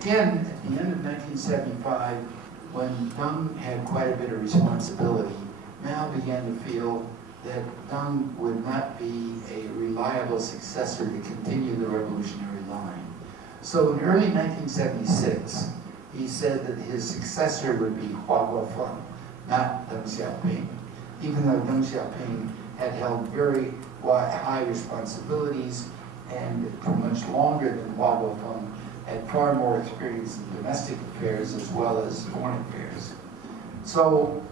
again, at the end of 1975, when Deng had quite a bit of responsibility, Mao began to feel that Deng would not be a reliable successor to continue the revolutionary line. So in early 1976, he said that his successor would be Hua Guofeng, not Deng Xiaoping, even though Deng Xiaoping had held very high responsibilities and for much longer than Hua Guofeng, had far more experience in domestic affairs as well as foreign affairs. So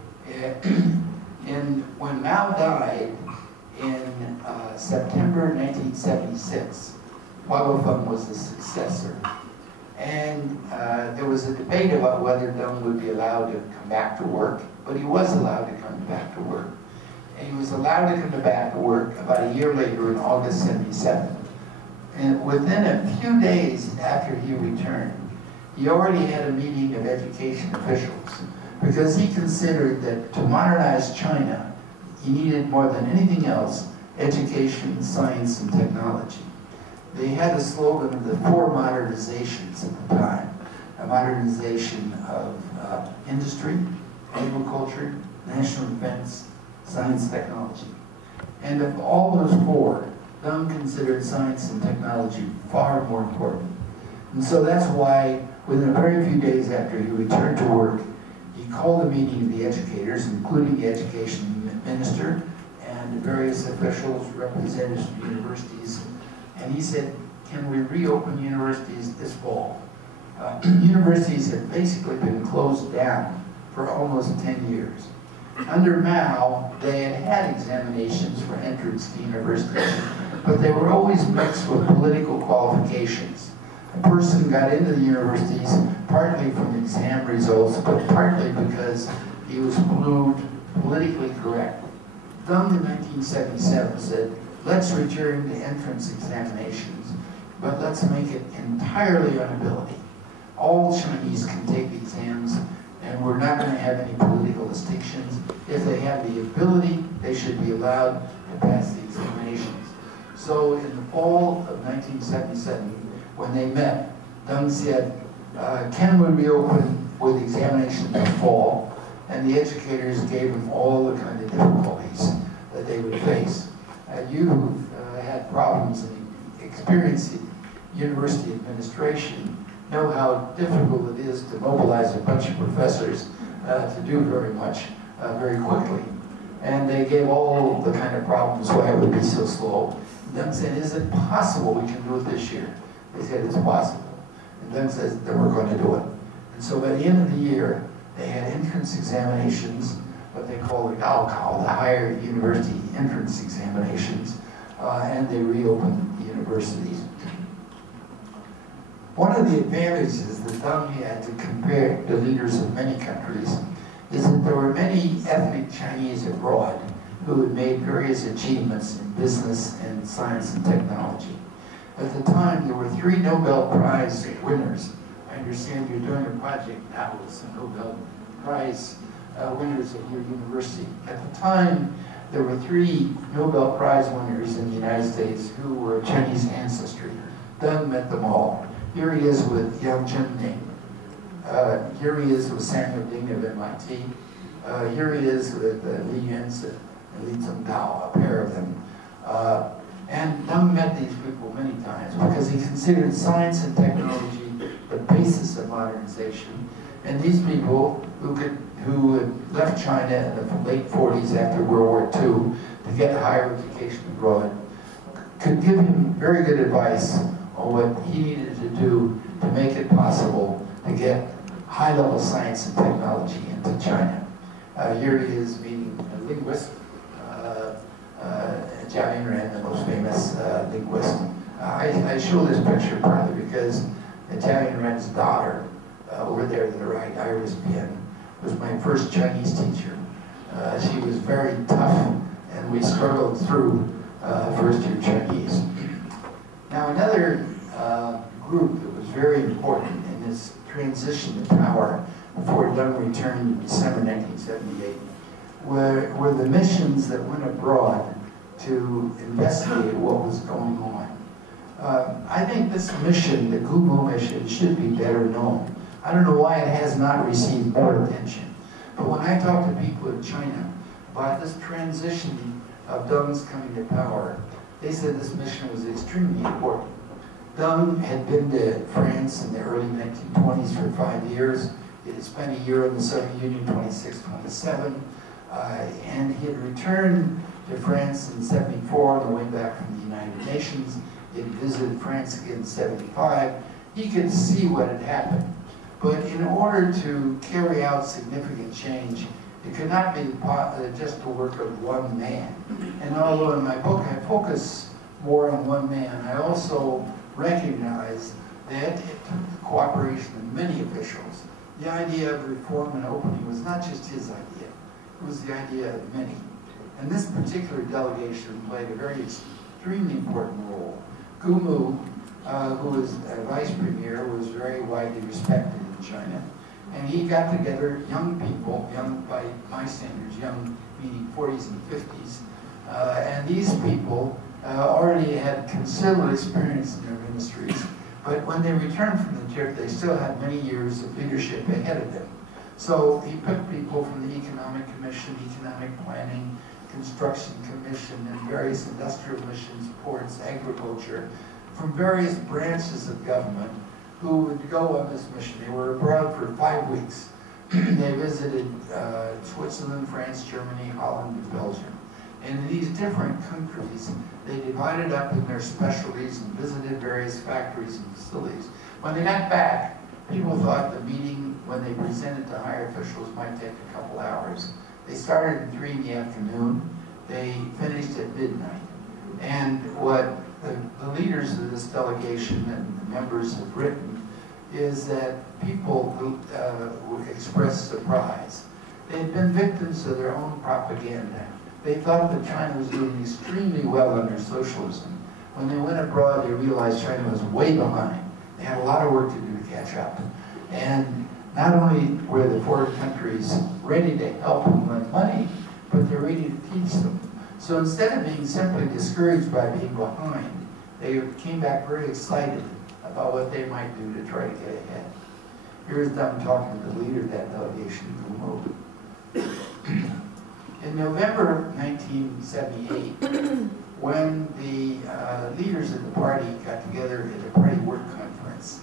when Mao died in September 1976, Hua Guofeng was the successor. And there was a debate about whether Deng would be allowed to come back to work, but he was allowed to come back to work. And he was allowed to come back to work about a year later in August 77. And within a few days after he returned, he already had a meeting of education officials because he considered that to modernize China, he needed more than anything else, education, science, and technology. They had a slogan of the 4 modernizations at the time. A modernization of industry, agriculture, national defense, science, technology. And of all those 4, Deng considered science and technology far more important. And so that's why, within a very few days after he returned to work, he called a meeting of the educators, including the education minister and various officials, representatives from universities, and he said, can we reopen universities this fall? Universities had basically been closed down for almost 10 years. Under Mao, they had had examinations for entrance to universities, but they were always mixed with political qualifications. A person got into the universities partly from exam results, but partly because he was proved politically correct. Deng in 1977 said, let's return to entrance examinations, but let's make it entirely on ability. All Chinese can take the exams, and we're not going to have any political distinctions. If they have the ability, they should be allowed to pass the examinations. So in the fall of 1977, when they met, Deng said, can we reopen with examinations in the fall? And the educators gave him all the kind of difficulties that they would face. You had problems in experience in university administration, know how difficult it is to mobilize a bunch of professors to do very much very quickly. And they gave all the kind of problems why it would be so slow. And Deng said, is it possible we can do it this year? They said, it's possible. And Deng says that we're going to do it. And so by the end of the year, they had entrance examinations, what they call the Gaokao, the higher university entrance examinations, and they reopened the universities. One of the advantages that Deng had to compare the leaders of many countries is that there were many ethnic Chinese abroad who had made various achievements in business and science and technology. At the time, there were 3 Nobel Prize winners. I understand you're doing a project now with some Nobel Prize winners at your university. At the time, there were 3 Nobel Prize winners in the United States who were of Chinese ancestry. Deng met them all. Here he is with Yang Zhenming. Here he is with Samuel Ding of MIT. Here he is with Li Yuanzhen and Li Zhengdao, a pair of them. And Deng met these people many times because he considered science and technology the basis of modernization. And these people who had left China in the late 40s after World War II to get higher education abroad could give him very good advice on what he needed to do to make it possible to get high-level science and technology into China. Here he is meeting a linguist, Zhao Yunren, the most famous linguist. I show this picture partly because Zhao Yunren's daughter, over there to the right, Iris Bian, was my first Chinese teacher. She was very tough, and we struggled through first-year Chinese. Now, another group that was very important in this transition to power before Deng returned in December 1978 were the missions that went abroad to investigate what was going on. I think this mission, the Gumu mission, should be better known. I don't know why it has not received more attention. But when I talk to people in China about this transition of Deng's coming to power, they said this mission was extremely important. Deng had been to France in the early 1920s for 5 years. He had spent a year in the Soviet Union, 26, 27, and he had returned to France in 74 on the way back from the United Nations. He had visited France again in 75. He could see what had happened. But in order to carry out significant change, it could not be just the work of one man. And although in my book I focus more on one man, I also recognize that it took the cooperation of many officials. The idea of reform and opening was not just his idea, it was the idea of many. And this particular delegation played a very extremely important role. Gumu, who was a vice premier, was very widely respected in China. And he got together young people, young by my standards, young meaning 40s and 50s, and these people already had considerable experience in their ministries, but when they returned from the trip, they still had many years of leadership ahead of them. So he picked people from the Economic Commission, Economic Planning, Construction Commission, and various industrial missions, ports, agriculture, from various branches of government who would go on this mission. They were abroad for 5 weeks. They visited Switzerland, France, Germany, Holland, and Belgium. And in these different countries, they divided up in their specialties and visited various factories and facilities. When they got back, people thought the meeting, when they presented to higher officials, might take a couple hours. They started at 3 in the afternoon. They finished at midnight. And what the leaders of this delegation and the members have written is that people expressed surprise. They had been victims of their own propaganda. They thought that China was doing extremely well under socialism. When they went abroad, they realized China was way behind. They had a lot of work to do to catch up. And not only were the foreign countries ready to help them lend money, but they're ready to teach them. So instead of being simply discouraged by being behind, they came back very excited about what they might do to try to get ahead. Here's them talking to the leader of that delegation, Gumu. In November 1978, when the leaders of the party got together at the party work conference,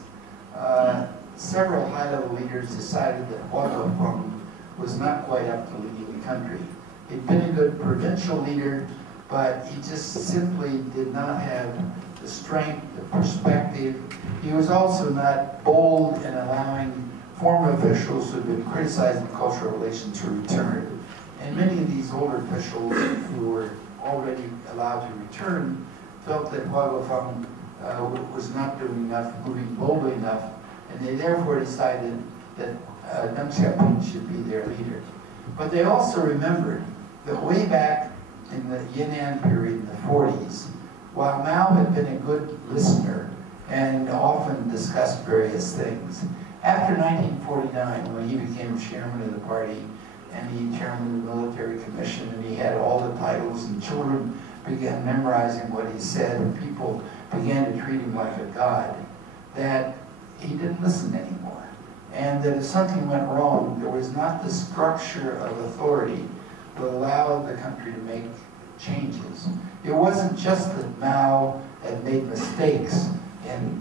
several high-level leaders decided that Hua Guofeng was not quite up to leading the country. He'd been a good provincial leader, but he just simply did not have the strength, the perspective. He was also not bold in allowing former officials who had been criticizing cultural relations to return. And many of these older officials who were already allowed to return felt that Hua Guofeng was not doing enough, moving boldly enough, and they therefore decided that Deng Xiaoping should be their leader. But they also remembered that way back in the Yan'an period in the 40s, while Mao had been a good listener and often discussed various things, after 1949, when he became chairman of the party, and he chairman of the military commission, and he had all the titles, and children began memorizing what he said, and people began to treat him like a god, that he didn't listen anymore. And that if something went wrong, there was not the structure of authority that allowed the country to make changes. It wasn't just that Mao had made mistakes in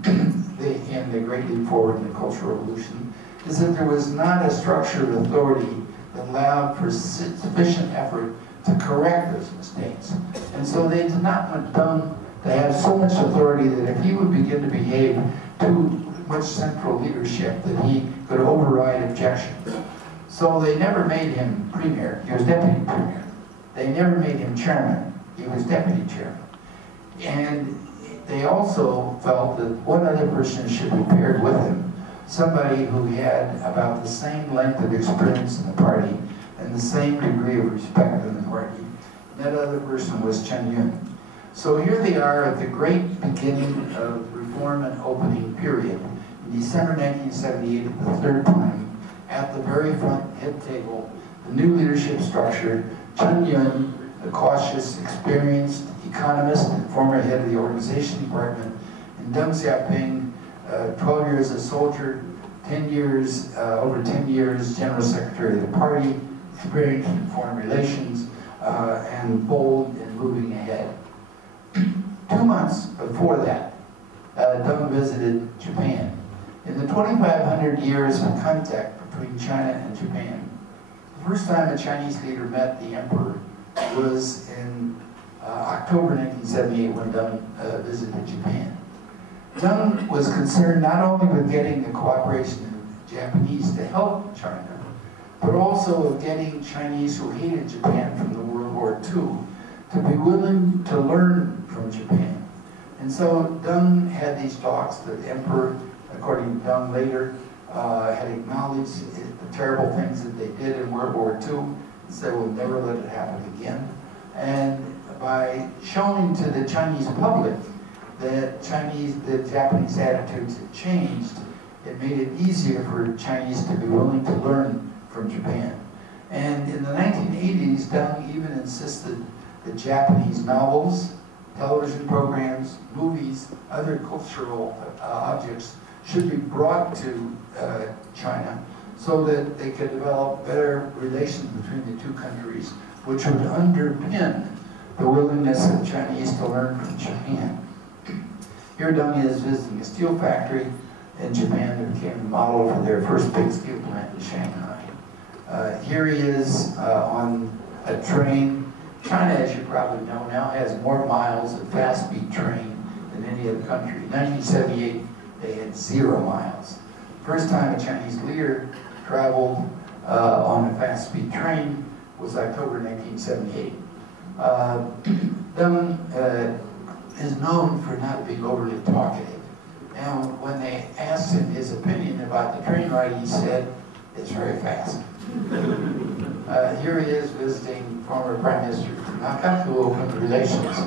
the Great Leap Forward and the Cultural Revolution, is that there was not a structure of authority that allowed for sufficient effort to correct those mistakes. And so they did not want Deng to have so much authority that if he would begin to behave too much central leadership, that he could override objections. So they never made him premier. He was deputy premier. They never made him chairman. He was deputy chairman. And they also felt that one other person should be paired with him, somebody who had about the same length of experience in the party and the same degree of respect in the party. And that other person was Chen Yun. So here they are at the great beginning of reform and opening period. In December 1978, at the third time, at the very front head table, the new leadership structure, Chen Yun, the cautious, experienced economist and former head of the organization department, And Deng Xiaoping, 12 years as soldier, 10 years, over 10 years, General Secretary of the party, experienced in foreign relations, and bold in moving ahead. 2 months before that, Deng visited Japan. In the 2,500 years of contact between China and Japan, the first time a Chinese leader met the emperor was in October 1978 when Deng visited Japan. Deng was concerned not only with getting the cooperation of the Japanese to help China, but also of getting Chinese who hated Japan from the World War II to be willing to learn from Japan. And so Deng had these talks. The emperor, according to Deng later, had acknowledged the terrible things that they did in World War II and said, we'll never let it happen again. And by showing to the Chinese public that the Japanese attitudes had changed, it made it easier for Chinese to be willing to learn from Japan. And in the 1980s, Deng even insisted that Japanese novels, television programs, movies, other cultural objects should be brought to China so that they could develop better relations between the two countries, which would underpin the willingness of Chinese to learn from Japan. Here Deng is visiting a steel factory in Japan that became the model for their first big steel plant in Shanghai. Here he is on a train. China, as you probably know, now has more miles of fast-speed train than any other country. In 1978, they had 0 miles. First time a Chinese leader traveled on a fast-speed train was October 1978. Deng is known for not being overly talkative. And when they asked him his opinion about the train ride, he said, it's very fast. Here he is visiting former Prime Minister Tanaka, who opened relations,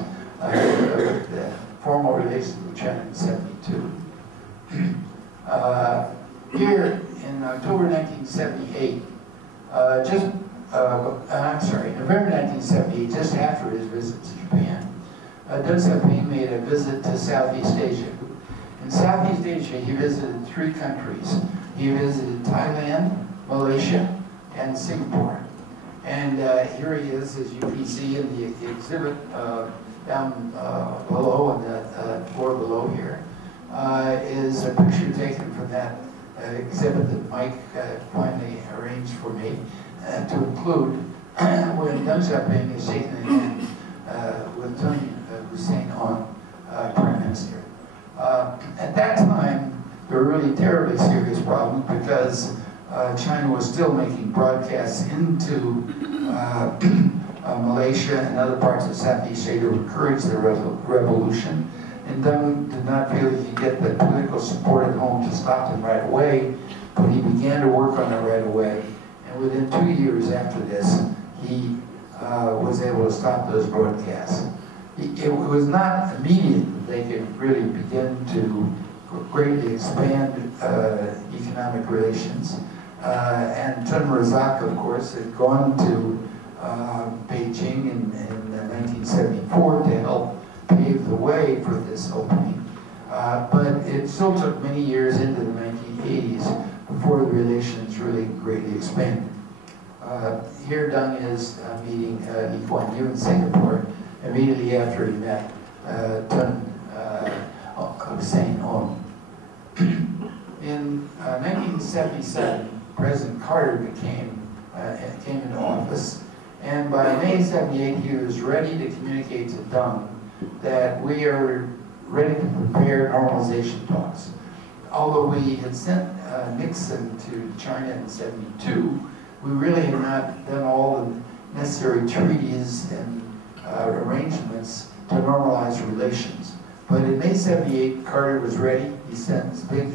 formal relations with China in '72. Here in October 1978, November 1978, just after his visit to Japan, Deng Xiaoping made a visit to Southeast Asia. In Southeast Asia, he visited 3 countries. He visited Thailand, Malaysia, and Singapore. And here he is, as you can see in the exhibit down below, on the floor below here, is a picture taken from that exhibit that Mike finally arranged for me to include when Deng Xiaoping is shaking hands with Tony Hussein on Prime Minister. At that time, there were really terribly serious problems because China was still making broadcasts into Malaysia and other parts of Southeast Asia to encourage the revolution. And Deng did not feel he could get the political support at home to stop them right away, but he began to work on it right away. And within 2 years after this, he was able to stop those broadcasts. It was not immediate that they could really begin to greatly expand economic relations. And Tun Razak, of course, had gone to Beijing in 1974 to help pave the way for this opening. But it still took many years into the 1980s before the relations really greatly expanded. Here Deng is meeting Lee Kuan Yew in Singapore immediately after he met Tun Hussein On. In 1977, President Carter came into office, and by May '78, he was ready to communicate to Deng that we are ready to prepare normalization talks. Although we had sent Nixon to China in '72, we really had not done all the necessary treaties and arrangements to normalize relations. But in May '78, Carter was ready. He sent his big